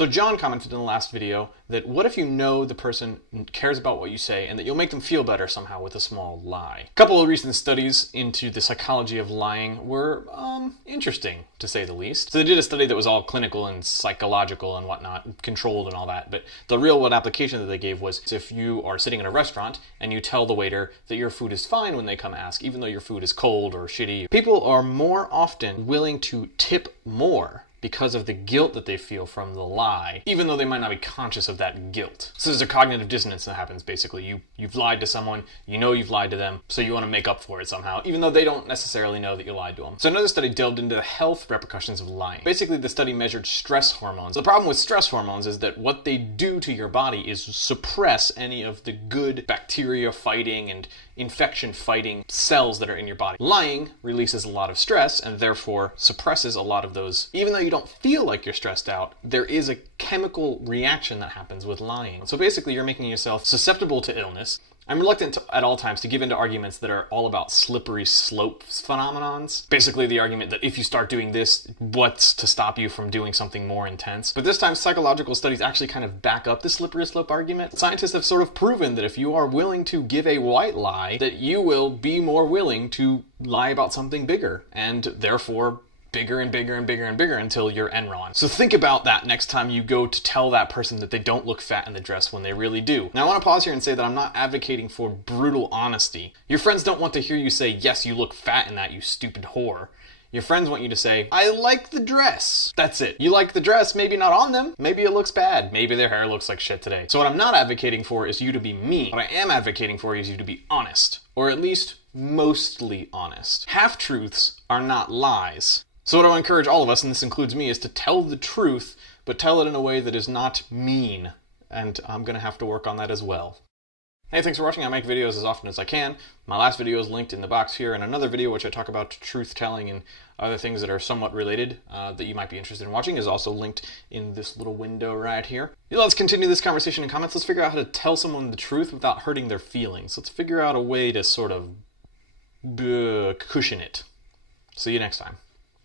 So John commented in the last video that what if you know the person cares about what you say and that you'll make them feel better somehow with a small lie? A couple of recent studies into the psychology of lying were interesting, to say the least. So they did a study that was all clinical and psychological and whatnot, controlled and all that, but the real world application that they gave was if you are sitting in a restaurant and you tell the waiter that your food is fine when they come ask, even though your food is cold or shitty, people are more often willing to tip more because of the guilt that they feel from the lie, even though they might not be conscious of that guilt. So there's a cognitive dissonance that happens, basically. You've lied to someone, you know you've lied to them, so you want to make up for it somehow, even though they don't necessarily know that you lied to them. So another study delved into the health repercussions of lying. Basically, the study measured stress hormones. The problem with stress hormones is that what they do to your body is suppress any of the good bacteria fighting and infection fighting cells that are in your body. Lying releases a lot of stress and therefore suppresses a lot of those. Even though you don't feel like you're stressed out, there is a chemical reaction that happens with lying. So basically you're making yourself susceptible to illness. I'm reluctant at all times to give into arguments that are all about slippery slope phenomenons. Basically the argument that if you start doing this, what's to stop you from doing something more intense? But this time psychological studies actually kind of back up the slippery slope argument. Scientists have sort of proven that if you are willing to give a white lie, that you will be more willing to lie about something bigger, and therefore bigger and bigger and bigger and bigger until you're Enron. So think about that next time you go to tell that person that they don't look fat in the dress when they really do. Now I want to pause here and say that I'm not advocating for brutal honesty. Your friends don't want to hear you say, yes, you look fat in that, you stupid whore. Your friends want you to say, I like the dress. That's it. You like the dress, maybe not on them. Maybe it looks bad. Maybe their hair looks like shit today. So what I'm not advocating for is you to be mean. What I am advocating for is you to be honest. Or at least mostly honest. Half-truths are not lies. So what I encourage all of us, and this includes me, is to tell the truth, but tell it in a way that is not mean. And I'm going to have to work on that as well. Hey, thanks for watching. I make videos as often as I can. My last video is linked in the box here, and another video which I talk about truth-telling and other things that are somewhat related that you might be interested in watching is also linked in this little window right here. Let's continue this conversation in comments. Let's figure out how to tell someone the truth without hurting their feelings. Let's figure out a way to sort of cushion it. See you next time.